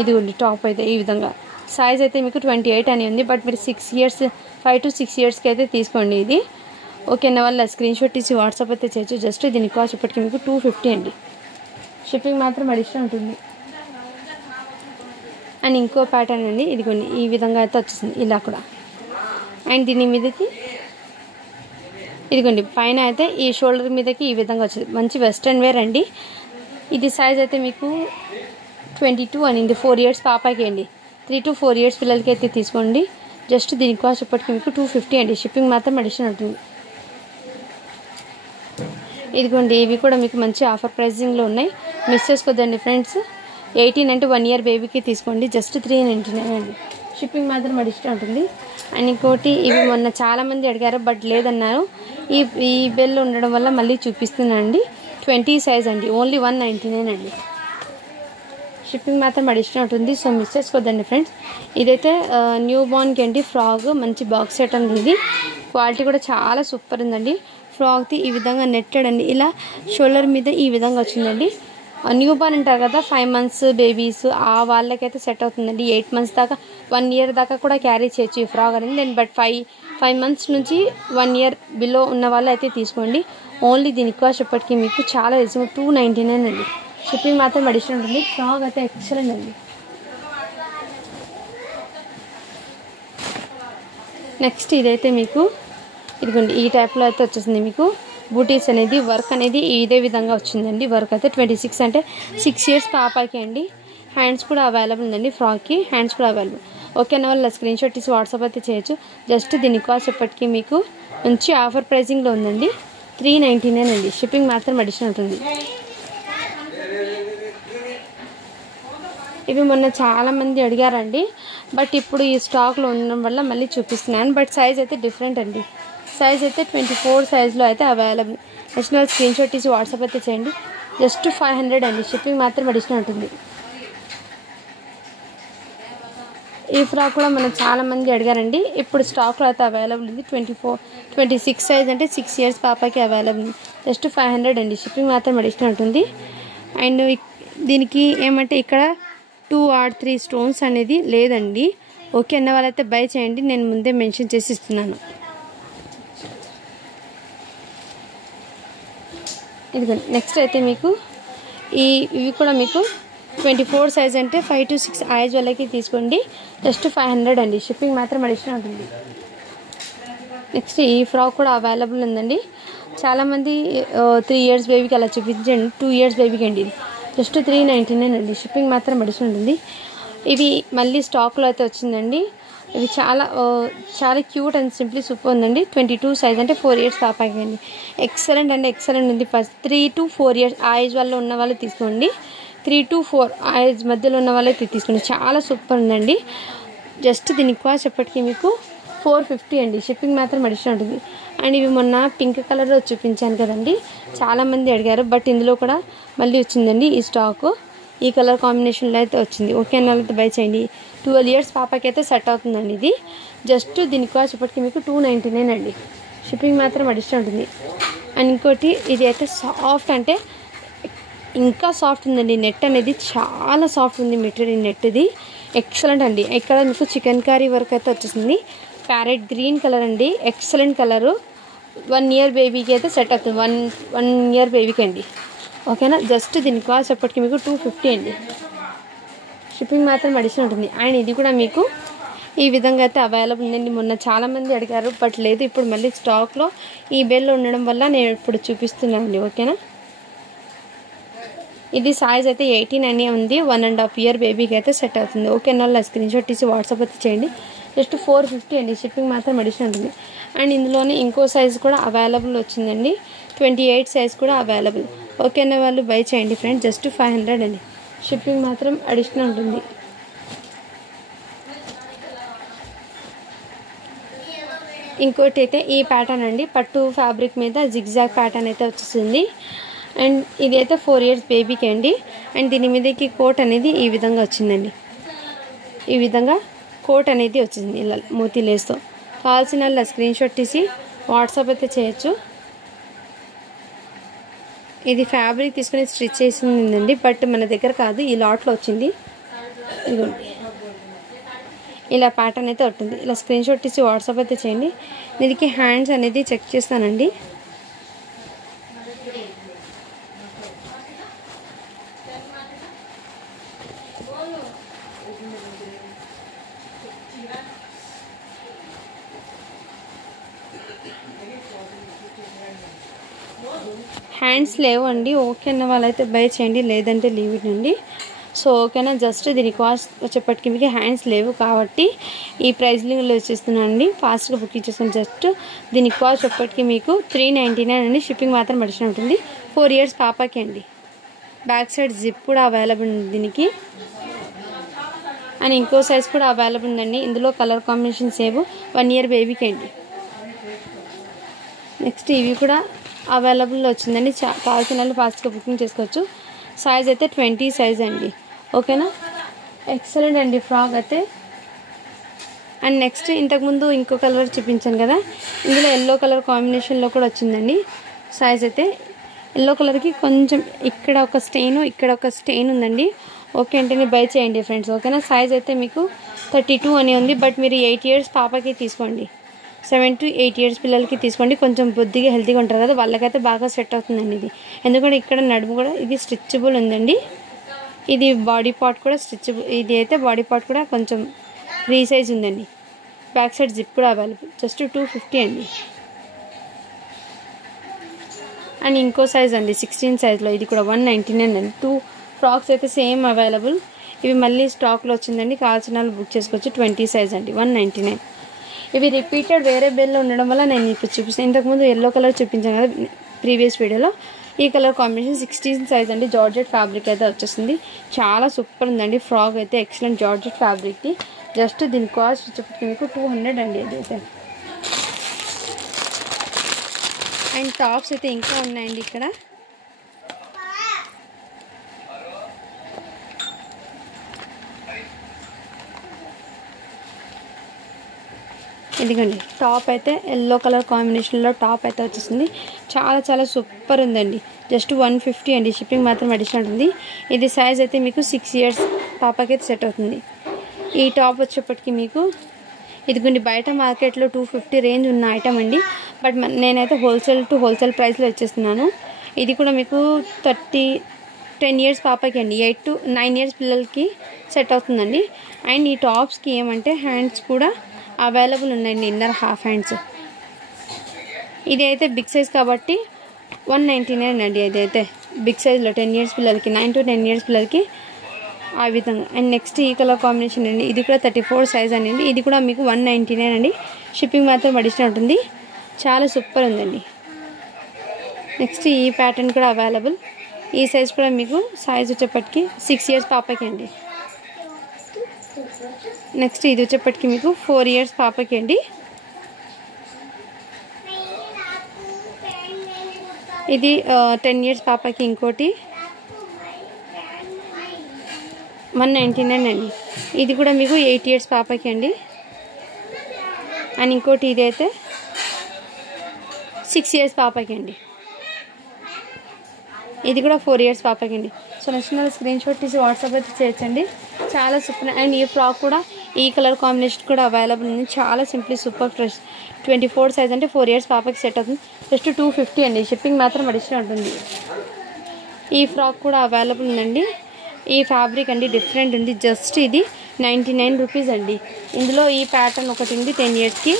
ఇదిగోండి టాప్ అయితే ఈ విధంగా. సైజ్ అయితే మీకు 28 అని ఉంది, బట్ మీరు 5 to 6 yearsకి అయితే తీసుకోండి ఇది. ఓకేనా వాళ్ళ స్క్రీన్ షాట్ తీసి వాట్సాప్ అయితే చేయొచ్చు. జస్ట్ దీని కాస్ట్ ఇప్పటికి మీకు 250 అండి. షిప్పింగ్ మాత్రం అడిషనల్ ఉంటుంది. అండ్ ఇంకో ప్యాటర్న్ అండి, ఇదిగోండి ఈ విధంగా అయితే వచ్చేసింది ఇలా కూడా. అండ్ దీని మీదకి ఇదిగోండి పైన అయితే ఈ షోల్డర్ మీదకి ఈ విధంగా వచ్చింది. మంచి వెస్ట్రన్ వేర్ అండి. ఇది సైజ్ అయితే మీకు 22 అనింది. 4 years పాపకి అండి. 3 to 4 years పిల్లలకి అయితే తీసుకోండి. జస్ట్ దీని కాస్ట్ ఇప్పటికి మీకు 250 అండి. షిప్పింగ్ మాత్రం అడిషనల్ ఉంటుంది. ఇదిగోండి ఇవి కూడా మీకు మంచి ఆఫర్ ప్రైజింగ్లో ఉన్నాయి, మిస్ చేసుకోద్దండి ఫ్రెండ్స్. 18 అంటే 1 year బేబీకి తీసుకోండి. జస్ట్ 399 అండి. షిప్పింగ్ మాత్రం అడిషనల్ ఉంటుంది. అండ్ ఇంకోటి ఇవి మొన్న చాలామంది అడిగారు, బట్ లేదన్నారు. ఈ బెల్ ఉండడం వల్ల మళ్ళీ చూపిస్తున్నానండి. 20 size అండి. ఓన్లీ 199 అండి. షిప్పింగ్ మాత్రం అడిషనల్ ఉంటుంది. సో మిస్ చేసుకోద్దండి ఫ్రెండ్స్. ఇదైతే న్యూ బోర్న్కి అండి ఫ్రాక్. మంచి బాక్స్ సెట్ అండి. ఇది క్వాలిటీ కూడా చాలా సూపర్ ఉందండి. ఫ్రాక్ది ఈ విధంగా నెట్టెడ్ అండి. ఇలా షోల్డర్ మీద ఈ విధంగా వచ్చిందండి. న్యూ బోర్న్ అంటారు కదా, 5 months బేబీస్, ఆ వాళ్ళకైతే సెట్ అవుతుందండి. 8 months దాకా 1 year దాకా కూడా క్యారీ చేయొచ్చు ఈ ఫ్రాక్ అనేది. దెన్ బట్ 5 months నుంచి 1 year బిలో ఉన్న వాళ్ళు అయితే తీసుకోండి. ఓన్లీ దీని కాస్ట్ ఇప్పటికీ మీకు చాలా రీజనబుల్, 299 అండి. షిప్పింగ్ మాత్రం అడిషనల్ ఉంటుంది. ఫ్రాక్ అయితే ఎక్సలెంట్ అండి. నెక్స్ట్ ఇదైతే మీకు ఇదిగోండి ఈ టైప్లో అయితే వచ్చేసింది. మీకు బూటీస్ అనేది వర్క్ అనేది ఇదే విధంగా వచ్చిందండి. వర్క్ అయితే 26 అంటే 6 years పాపకి అండి. హ్యాండ్స్ కూడా అవైలబుల్ ఉందండి. ఫ్రాక్కి హ్యాండ్స్ కూడా అవైలబుల్. ఓకేనా వాళ్ళ స్క్రీన్ షాట్ తీసి వాట్సాప్ అయితే చేయొచ్చు. జస్ట్ దీని కాస్ట్ ఇప్పటికీ మీకు మంచి ఆఫర్ ప్రైజింగ్లో ఉందండి. 399 అండి. షిప్పింగ్ మాత్రం అడిషనల్ ఉంటుంది. ఇవి మొన్న చాలామంది అడిగారండి, బట్ ఇప్పుడు ఈ స్టాక్లో ఉండడం వల్ల మళ్ళీ చూపిస్తున్నాను. బట్ సైజ్ అయితే డిఫరెంట్ అండి. సైజ్ అయితే 24 సైజ్లో అయితే అవైలబుల్. నేషనల్ స్క్రీన్ షాట్ తీసి వాట్సాప్ అయితే చేయండి. జస్ట్ 500 అండి. షిప్పింగ్ మాత్రం అడిషనల్ ఉంటుంది. ఈ ఫ్రాక్ కూడా మనం చాలామంది అడిగారండి. ఇప్పుడు స్టాక్లో అయితే అవైలబుల్ ఉంది. 26 సైజ్ అంటే 6 years పాపకి అవైలబుల్ ఉంది. జస్ట్ 500 అండి. షిప్పింగ్ మాత్రం అడిషనల్ ఉంటుంది. అండ్ దీనికి ఏమంటే ఇక్కడ 2 or 3 స్టోన్స్ అనేది లేదండి. ఓకే అన్న వాళ్ళైతే బై చేయండి, నేను ముందే మెన్షన్ చేసి ఇస్తున్నాను. ఇదిగోండి నెక్స్ట్ అయితే మీకు ఇవి కూడా మీకు 24 సైజ్ అంటే 5 to 6 ఏజ్ వాళ్ళకి తీసుకోండి. జస్ట్ 500 అండి. షిప్పింగ్ మాత్రం అడిషనల్ ఉంటుంది. నెక్స్ట్ ఈ ఫ్రాక్ కూడా అవైలబుల్ ఉందండి. చాలామంది 3 ఇయర్స్ బేబీకి అలా చూపించండి, 2 ఇయర్స్ బేబీకి అండి ఇది జస్ట్ 399 అండి. షిప్పింగ్ మాత్రం అడిషన్ ఉంటుంది. ఇవి మళ్ళీ స్టాక్లో అయితే వచ్చిందండి. ఇవి చాలా క్యూట్ అండ్ సింప్లీ సూపర్ ఉందండి. 22 సైజ్ అంటే 4 ఇయర్స్ పాపకి అండి. ఎక్సలెంట్ అంటే ఎక్సలెంట్ ఉంది. ఫస్ట్ 3 to 4 ఇయర్స్ ఆ ఏజ్ వల్ల ఉన్న వాళ్ళు తీసుకోండి. 3 to 4 ఆ ఏజ్ మధ్యలో ఉన్న వాళ్ళైతే తీసుకోండి. చాలా సూపర్ ఉందండి. జస్ట్ దీని కాస్ట్ చెప్పటికి మీకు 450 అండి. షిప్పింగ్ మాత్రం అడిషన్ ఉంటుంది. అండ్ ఇవి మొన్న పింక్ కలర్లో చూపించాను కదండి, చాలామంది అడిగారు. బట్ ఇందులో కూడా మళ్ళీ వచ్చిందండి ఈ స్టాకు. ఈ కలర్ కాంబినేషన్లో అయితే వచ్చింది. ఓకే అన్న వాళ్ళతో బై చేయండి. 12 ఇయర్స్ పాపకి అయితే సెట్ అవుతుందండి ఇది. జస్ట్ దీని కాస్ట్ ఇప్పటికి మీకు 299 అండి. షిప్పింగ్ మాత్రం అడిషన్ ఉంటుంది. అండ్ ఇంకోటి ఇది అయితే సాఫ్ట్ అంటే ఇంకా సాఫ్ట్ ఉందండి. నెట్ అనేది చాలా సాఫ్ట్ ఉంది మెటీరియల్. నెట్ ఇది ఎక్సలెంట్ అండి. ఇక్కడ మీకు చికెన్ కర్రీ వర్క్ అయితే వచ్చేసింది. ప్యారెట్ గ్రీన్ కలర్ అండి, ఎక్సలెంట్ కలరు. 1 ఇయర్ బేబీకి అయితే సెట్ అవుతుంది. వన్ ఇయర్ బేబీకి అండి. ఓకేనా. జస్ట్ దీని కాస్ట్ ఎప్పటికీ మీకు 250 అండి. షిప్పింగ్ మాత్రం అడిషన్ ఉంటుంది. అండ్ ఇది కూడా మీకు ఈ విధంగా అయితే అవైలబుల్ ఉందండి. మొన్న చాలామంది అడిగారు బట్ లేదు, ఇప్పుడు మళ్ళీ స్టాక్లో ఈ బేల్లో ఉండడం వల్ల నేను ఇప్పుడు చూపిస్తున్నాను అండి. ఓకేనా. ఇది సైజ్ అయితే 18 అని ఉంది. 1.5 ఇయర్ బేబీకి అయితే సెట్ అవుతుంది. ఓకేనా. స్క్రీన్ షాట్ తీసి వాట్సాప్ అయితే చేయండి. జస్ట్ 450 అండి. షిప్పింగ్ మాత్రం అడిషన్ ఉంటుంది. అండ్ ఇందులోనే ఇంకో సైజ్ కూడా అవైలబుల్ వచ్చిందండి. 28 సైజ్ కూడా అవైలబుల్. ఓకేనా. వాళ్ళు బై చేయండి ఫ్రెండ్స్. జస్ట్ 500 అండి. షిప్పింగ్ మాత్రం అడిషనల్ ఉంటుంది. ఇంకోటి అయితే ఈ ప్యాటర్న్ అండి, పట్టు ఫ్యాబ్రిక్ మీద జిగ్జాగ్ ప్యాటర్న్ అయితే వచ్చేసింది. అండ్ ఇది అయితే 4 ఇయర్స్ బేబీకి అండి. అండ్ దీని మీదకి కోట్ అనేది ఈ విధంగా వచ్చిందండి. ఈ విధంగా కోట్ అనేది వచ్చింది ఇలా మోతీ లేస్తో. కావాల్సిన స్క్రీన్ షాట్ తీసి వాట్సాప్ అయితే చేయొచ్చు. ఇది ఫ్యాబ్రిక్ తీసుకుని స్టిచ్ చేసిందండి, బట్ మన దగ్గర కాదు, ఈ లాట్లో వచ్చింది. ఇదిగోండి ఇలా ప్యాటర్న్ అయితే ఉంటుంది. ఇలా స్క్రీన్ షాట్ తీసి వాట్సాప్ అయితే చేయండి. దీనికి హ్యాండ్స్ అనేది చెక్ చేస్తానండి. హ్యాండ్స్ లేవండి. ఓకే అన్న వాళ్ళైతే బై చేయండి, లేదంటే లీవ్ ఇట్ అండి. సో ఓకేనా. జస్ట్ దీని కాస్ట్ వచ్చేప్పటికి మీకు హ్యాండ్స్ లేవు కాబట్టి ఈ ప్రైజ్లో వచ్చేస్తున్నాను అండి. ఫాస్ట్గా బుకింగ్ చేసుకుని జస్ట్ దీని కాస్ట్ వచ్చేప్పటికి మీకు 399 అండి. షిప్పింగ్ మాత్రం అడిషన్ ఉంటుంది. 4 ఇయర్స్ పాపకి అండి. బ్యాక్ సైడ్ జిప్ కూడా అవైలబుల్ ఉంది దీనికి. అండ్ ఇంకో సైజ్ కూడా అవైలబుల్ ఉందండి. ఇందులో కలర్ కాంబినేషన్ సేవ్ 1 ఇయర్ బేబీకి అండి. నెక్స్ట్ ఇవి కూడా అవైలబుల్లో వచ్చిందండి. కావాల్సిన వాళ్ళు ఫాస్ట్గా బుకింగ్ చేసుకోవచ్చు. సైజ్ అయితే 20 సైజ్ అండి. ఓకేనా. ఎక్సలెంట్ అండి ఫ్రాక్ అయితే. అండ్ నెక్స్ట్ ఇంతకుముందు ఇంకో కలర్ చూపించాను కదా, ఇందులో ఎల్లో కలర్ కాంబినేషన్లో కూడా వచ్చిందండి. సైజ్ అయితే ఎల్లో కలర్కి కొంచెం ఇక్కడ ఒక స్టెయిన్ ఉందండి. ఓకే అంటే బై చేయండి ఫ్రెండ్స్. ఓకేనా. సైజ్ అయితే మీకు 32 అని ఉంది. బట్ మీరు 8 ఇయర్స్ పాపకి తీసుకోండి, 7 to 8 ఇయర్స్ పిల్లలకి తీసుకోండి. కొంచెం బొద్దిగా హెల్తీగా ఉంటారు కదా, వాళ్ళకైతే బాగా సెట్ అవుతుందండి ఇది. ఎందుకంటే ఇక్కడ నడుము కూడా ఇది స్ట్రెచబుల్ ఉందండి. ఇది బాడీ పార్ట్ కూడా స్ట్రెచబుల్. ఇది అయితే బాడీ పార్ట్ కూడా కొంచెం ఫ్రీ సైజ్ ఉందండి. బ్యాక్ సైడ్ జిప్ కూడా అవైలబుల్. జస్ట్ 250 అండి. అండ్ ఇంకో సైజ్ అండి 16 సైజ్లో, ఇది కూడా 199 అండి. 2 ఫ్రాక్స్ అయితే సేమ్ అవైలబుల్. ఇవి మళ్ళీ స్టాక్లో వచ్చిందండి. కావాల్సిన వాళ్ళు బుక్ చేసుకోవచ్చు. 20 సైజ్ అండి, 199. ఇవి రిపీటెడ్ వేరే బేల్లో ఉండడం వల్ల నేను ఇప్పుడు చూపిస్తాను. ఇంతకుముందు ఎల్లో కలర్ చూపించాను కదా ప్రీవియస్ వీడియోలో. ఈ కలర్ కాంబినేషన్ 16 సైజ్ అండి. జార్జెట్ ఫ్యాబ్రిక్ అయితే వచ్చేసింది. చాలా సూపర్ ఉందండి ఫ్రాక్ అయితే. ఎక్సలెంట్ జార్జెట్ ఫ్యాబ్రిక్కి. జస్ట్ దీని కాస్ట్ వచ్చేప్పటికి మీకు 200 అండి. అదైతే అండ్ టాప్స్ అయితే ఇంకా ఉన్నాయండి ఇక్కడ. ఇదిగోండి టాప్ అయితే ఎల్లో కలర్ కాంబినేషన్లో టాప్ అయితే వచ్చేసింది. చాలా సూపర్ ఉందండి. జస్ట్ 150 అండి. షిప్పింగ్ మాత్రం అడిషనల్ ఉంది. ఇది సైజ్ అయితే మీకు 6 ఇయర్స్ పాపకి అయితే సెట్ అవుతుంది. ఈ టాప్ వచ్చేప్పటికి మీకు ఇదిగోండి బయట మార్కెట్లో 250 రేంజ్ ఉన్న ఐటమ్ అండి. బట్ నేనైతే హోల్సేల్ ప్రైస్లో ఇచ్చేస్తున్నాను. ఇది కూడా మీకు 10 ఇయర్స్ పాపకి అండి, 8 to 9 ఇయర్స్ పిల్లలకి సెట్ అవుతుందండి. అండ్ ఈ టాప్స్కి ఏమంటే హ్యాండ్స్ కూడా అవైలబుల్ ఉన్నాయండి. ఇన్నర్ హాఫ్ హ్యాండ్స్ ఇది అయితే బిగ్ సైజ్ కాబట్టి 199 అండి. ఇదైతే బిగ్ సైజ్లో 10 years పిల్లలకి, 9 to 10 years పిల్లలకి ఆ విధంగా. అండ్ నెక్స్ట్ ఈ కలర్ కాంబినేషన్ అండి, ఇది కూడా 34 సైజ్ అండి. ఇది కూడా మీకు 199 అండి. షిప్పింగ్ మాత్రం అడిషనల్ ఉంటుంది. చాలా సూపర్ ఉందండి. నెక్స్ట్ ఈ ప్యాటర్న్ కూడా అవైలబుల్. ఈ సైజ్ కూడా మీకు సైజ్ వచ్చేప్పటికి 6 years పాపకి అండి. నెక్స్ట్ ఇది వచ్చేప్పటికి మీకు 4 years పాపకి అండి. ఇది 10 years పాపకి. ఇంకోటి 199 అండి. ఇది కూడా మీకు 8 years పాపకి అండి. అండ్ ఇంకోటి ఇది అయితే 6 years పాపకి అండి. ఇది కూడా 4 years పాపకి అండి. సో నచ్చిన స్క్రీన్ షాట్ తీసి వాట్సాప్ అయితే చేయొచ్చండి. చాలా సూపర్. అండ్ ఈ ఫ్రాక్ కూడా ఈ కలర్ కాంబినేషన్ కూడా అవైలబుల్ ఉంది. చాలా సింప్లీ సూపర్ ఫ్రెష్. 24 సైజ్ అంటే 4 years పాపకి సెట్ అవుతుంది. జస్ట్ 250 అండి. షిప్పింగ్ మాత్రం అడిషనల్ ఉంటుంది. ఈ ఫ్రాక్ కూడా అవైలబుల్ ఉందండి. ఈ ఫ్యాబ్రిక్ అండి డిఫరెంట్ ఉంది. జస్ట్ ఇది 99 రూపీస్ అండి. ఇందులో ఈ ప్యాటర్న్ ఒకటి ఉంది 10 yearsకి.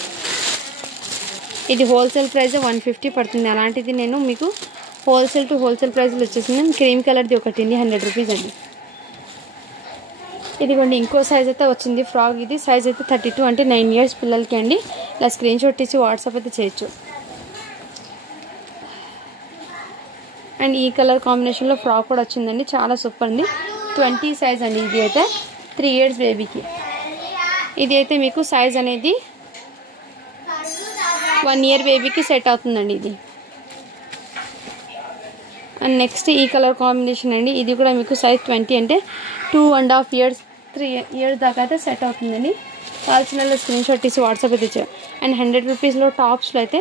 ఇది హోల్సేల్ ప్రైస్ 150 పడుతుంది. అలాంటిది నేను మీకు హోల్సేల్ టు హోల్సేల్ ప్రైస్లో వచ్చేసింది. క్రీమ్ కలర్ది ఒకటి 100 రూపీస్ అండి. ఇదిగోండి ఇంకో సైజ్ అయితే వచ్చింది ఫ్రాక్. ఇది సైజ్ అయితే 32 అంటే 9 years పిల్లలకి అండి. ఇలా స్క్రీన్ షాట్ తీసి వాట్సాప్ అయితే చేయొచ్చు. అండ్ ఈ కలర్ కాంబినేషన్లో ఫ్రాక్ కూడా వచ్చిందండి. చాలా సూపర్ ఉంది. 20 సైజ్ అండి. ఇది అయితే 3 years బేబీకి. ఇది అయితే మీకు సైజ్ అనేది 1 year బేబీకి సెట్ అవుతుందండి ఇది. అండ్ నెక్స్ట్ ఈ కలర్ కాంబినేషన్ అండి. ఇది కూడా మీకు సైజ్ 20 అంటే 2.5 years 3 years దాకా అయితే సెట్ అవుతుందండి. కాల్చిన స్క్రీన్ షాట్ తీసి వాట్సాప్ అయితే ఇచ్చారు. అండ్ 100 రూపీస్లో టాప్స్లో అయితే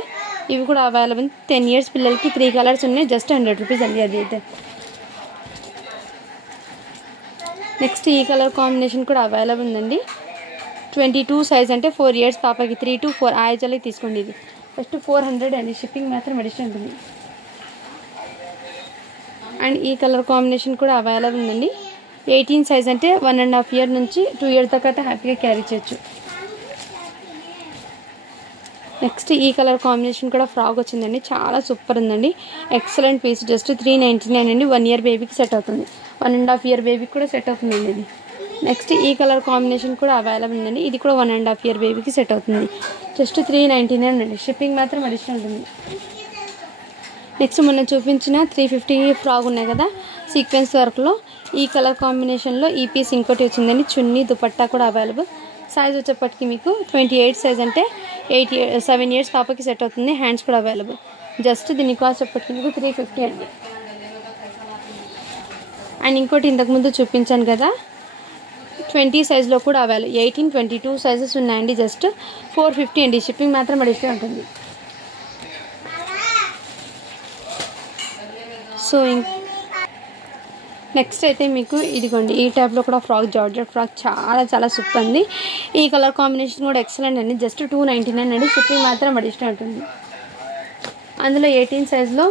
ఇవి కూడా అవైలబుల్. 10 years పిల్లలకి 3 కలర్స్ ఉన్నాయి. జస్ట్ 100 రూపీస్ అండి అది అయితే. నెక్స్ట్ ఈ కలర్ కాంబినేషన్ కూడా అవైలబుల్ ఉందండి. 22 సైజ్ అంటే 4 years పాపకి 3 to 4 ఆ ఏజ్ వాళ్ళకి తీసుకోండి. ఇది ఫస్ట్ 400 అండి. షిప్పింగ్ మాత్రం అడిషనల్ ఉంటుంది. అండ్ ఈ కలర్ కాంబినేషన్ కూడా అవైలబుల్ ఉందండి. 18 సైజ్ అంటే 1.5 year నుంచి 2 years దాకా అయితే హ్యాపీగా క్యారీ చేయొచ్చు. నెక్స్ట్ ఈ కలర్ కాంబినేషన్ కూడా ఫ్రాక్ వచ్చిందండి. చాలా సూపర్ ఉందండి. Excellent piece. జస్ట్ 399 అండి. 1 year బేబీకి సెట్ అవుతుంది. 1.5 year బేబీకి కూడా సెట్ అవుతుందండి ఇది. నెక్స్ట్ ఈ కలర్ కాంబినేషన్ కూడా అవైలబుల్ ఉందండి. ఇది కూడా 1.5 year బేబీకి సెట్ అవుతుంది. జస్ట్ 399 అండి. షిప్పింగ్ మాత్రం అడిషనల్ ఉంటుంది. నెక్స్ట్ మొన్న చూపించిన 350 ఫ్రాక్ ఉన్నాయి కదా సీక్వెన్స్ వర్క్లో, ఈ కలర్ కాంబినేషన్లో ఈ పీస్ ఇంకోటి వచ్చిందండి. చున్నీ దుపట్టా కూడా అవైలబుల్. సైజ్ వచ్చేప్పటికి మీకు 28 సైజ్ అంటే 7 years పాపకి సెట్ అవుతుంది. హ్యాండ్స్ కూడా అవైలబుల్. జస్ట్ దీని కాస్ట్ చెప్పటికి మీకు 350 అండి. అండ్ ఇంకోటి ఇంతకుముందు చూపించాను కదా 20 సైజ్లో కూడా అవైలబుల్. 18, 22 సైజెస్ ఉన్నాయండి. జస్ట్ 450 అండి. షిప్పింగ్ మాత్రం అడిషనల్ ఉంటుంది. సో నెక్స్ట్ అయితే మీకు ఇదిగోండి ఈ టైప్లో కూడా ఫ్రాక్, జార్జెట్ ఫ్రాక్ చాలా సూపర్ ఉంది. ఈ కలర్ కాంబినేషన్ కూడా ఎక్సలెంట్ అండి. జస్ట్ 299 అండి. షిప్పింగ్ మాత్రం అడిషనల్ ఉంటుంది. అందులో 18 సైజ్లో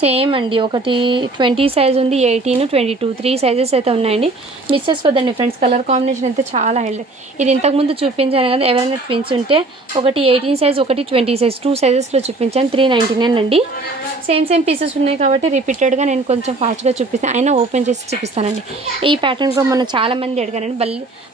సేమ్ అండి. ఒకటి 20 సైజ్ ఉంది, 18, 22 3 సైజెస్ అయితే ఉన్నాయండి. మిస్ చేసుకోవద్దండి ఫ్రెండ్స్. కలర్ కాంబినేషన్ అయితే చాలా హైలైట్. ఇది ఇంతకుముందు చూపించాను కదా, ఎవరైనా ట్విన్స్ ఉంటే ఒకటి 18 సైజ్ ఒకటి 20 సైజ్ 2 సైజెస్లో చూపించాను. 399 అండి. సేమ్ పీసెస్ ఉన్నాయి కాబట్టి రిపీటెడ్గా నేను కొంచెం ఫాస్ట్గా చూపిస్తాను. అయినా ఓపెన్ చేసి చూపిస్తానండి. ఈ ప్యాటర్న్ కూడా మనం చాలామంది అడిగారండి.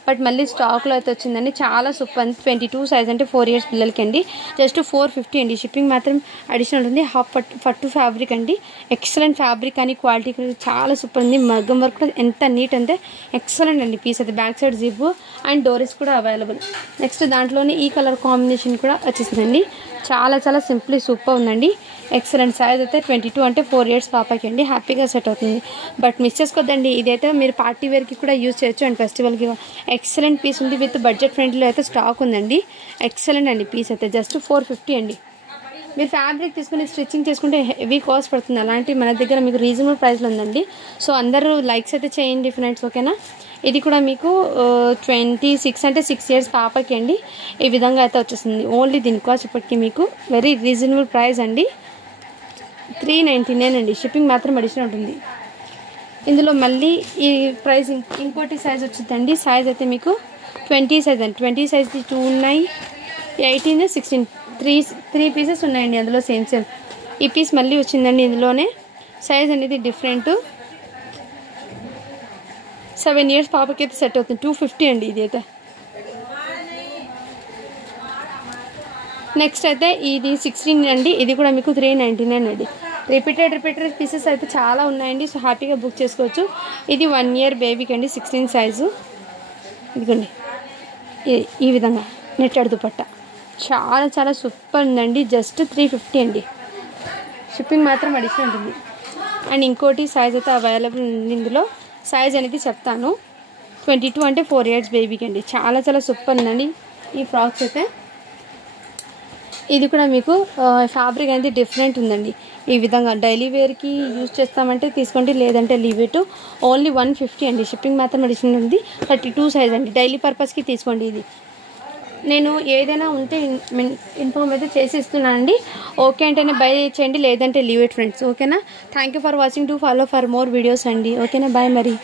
బట్ మళ్ళీ స్టాక్లో అయితే వచ్చిందండి. చాలా సూపర్. 22 సైజ్ అంటే 4 years పిల్లలకి అండి. జస్ట్ 450 అండి. షిప్పింగ్ మాత్రం అడిషనల్ ఉంది. హాఫ్ పట్టు ఫ్యాబ్రిక్ అండి. ఎక్సలెంట్ ఫ్యాబ్రిక్ అని క్వాలిటీ చాలా సూపర్ ఉంది. మగ్గం వర్క్ కూడా ఎంత నీట్ అంటే ఎక్సలెంట్ అండి పీస్ అయితే. బ్యాక్ సైడ్ జిప్ అండ్ డోరీస్ కూడా అవైలబుల్. నెక్స్ట్ దాంట్లోనే ఈ కలర్ కాంబినేషన్ కూడా వచ్చేసిందండి. చాలా సింప్లీ సూపర్ ఉందండి. ఎక్సలెంట్. సైజ్ అయితే 22 అంటే 4 years పాపకి అండి. హ్యాపీగా సెట్ అవుతుంది. బట్ మిస్ చేసుకోవద్దండి. ఇదైతే మీరు పార్టీ వేర్కి కూడా యూజ్ చేయొచ్చు అండ్ ఫెస్టివల్కి. ఎక్సలెంట్ పీస్ ఉంది. విత్ బడ్జెట్ ఫ్రెండ్లీలో అయితే స్టాక్ ఉందండి. ఎక్సలెంట్ అండి పీస్ అయితే. జస్ట్ 450 అండి. మీరు ఫ్యాబ్రిక్ తీసుకుని స్టిచ్చింగ్ చేసుకుంటే హెవీ కాస్ట్ పడుతుంది. అలాంటి మన దగ్గర మీకు రీజనబుల్ ప్రైస్లో ఉందండి. సో అందరూ లైక్స్ అయితే చేయండి ఫ్రెండ్స్, ఓకేనా. ఇది కూడా మీకు 26 అంటే 6 years పాపకి అండి. ఈ విధంగా అయితే వచ్చేస్తుంది. ఓన్లీ దీని కాస్ట్ ఇప్పటికీ మీకు వెరీ రీజనబుల్ ప్రైస్ అండి. 399 అండి. షిప్పింగ్ మాత్రం అడిషనల్ ఉంటుంది. ఇందులో మళ్ళీ ఈ ప్రైస్ ఇంకోటి సైజ్ వచ్చిందండి. సైజ్ అయితే మీకు 20 సైజ్ అండి. 20 సైజ్ 2 ఉన్నాయి, 18, 16 త్రీ పీసెస్ ఉన్నాయండి అందులో సేమ్ ఈ పీస్ మళ్ళీ వచ్చిందండి ఇందులోనే. సైజ్ అనేది డిఫరెంట్. 7 years పాపకి అయితే సెట్ అవుతుంది. 250 అండి ఇది అయితే. నెక్స్ట్ అయితే ఇది 16 అండి. ఇది కూడా మీకు 399 అండి. రిపీటెడ్ పీసెస్ అయితే చాలా ఉన్నాయండి. సో హ్యాపీగా బుక్ చేసుకోవచ్చు. ఇది 1 year బేబీకి అండి 16 సైజు. ఇదిగోండి ఈ విధంగా నెట్టెడ్ దుపట్టా చాలా చాలా సూపర్ ఉందండి. జస్ట్ 350 అండి. షిప్పింగ్ మాత్రం అడిషనల్ ఉంటుంది. అండ్ ఇంకోటి సైజ్ అయితే అవైలబుల్ ఉంది ఇందులో. సైజ్ అనేది చెప్తాను. 22 అంటే 4 years బేబీకి అండి. చాలా చాలా సూపర్ ఉందండి ఈ ఫ్రాక్స్ అయితే. ఇది కూడా మీకు ఫ్యాబ్రిక్ అనేది డిఫరెంట్ ఉందండి. ఈ విధంగా డైలీ వేర్కి యూజ్ చేస్తామంటే తీసుకోండి, లేదంటే లీవ్ ఇట్. ఓన్లీ 150 అండి. షిప్పింగ్ మాత్రం అడిషనల్ ఉంది. 32 సైజ్ అండి. డైలీ పర్పస్కి తీసుకోండి. ఇది నేను ఏదైనా ఉంటే ఇన్ఫార్మ్ అయితే చేసి ఇస్తున్నానండి. ఓకే అంటేనే బై చేయండి, లేదంటే లీవ్ ఇట్ ఫ్రెండ్స్. ఓకేనా? Thank you for watching. To follow for more videos అండి. ఓకేనా? బాయ్ మరి.